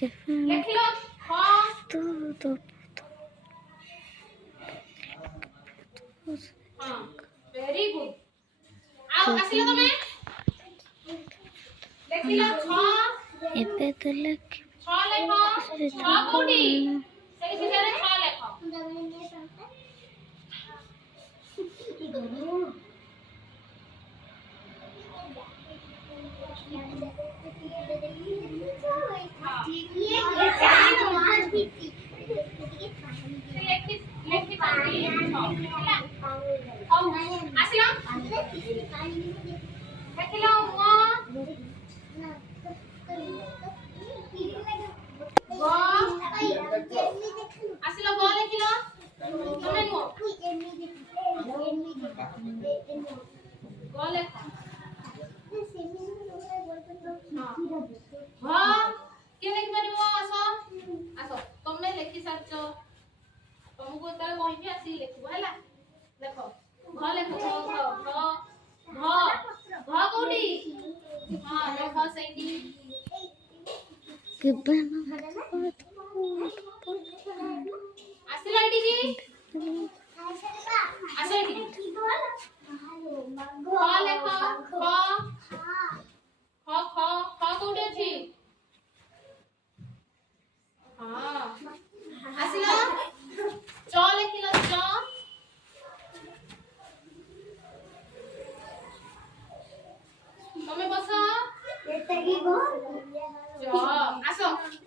ଲେଖିଲ तो हां very good आ आसिलो तमे ଲେଖିଲ 6 एबे तो लेख 6 ଲେଖ 6 କୋଉଠି ସେଇ ଜାଗାରେ 6 ଲେଖ तुमको तले कहि आसी लिखबो हला देखो घ लेखो घ कोडी हां देखो सही के बना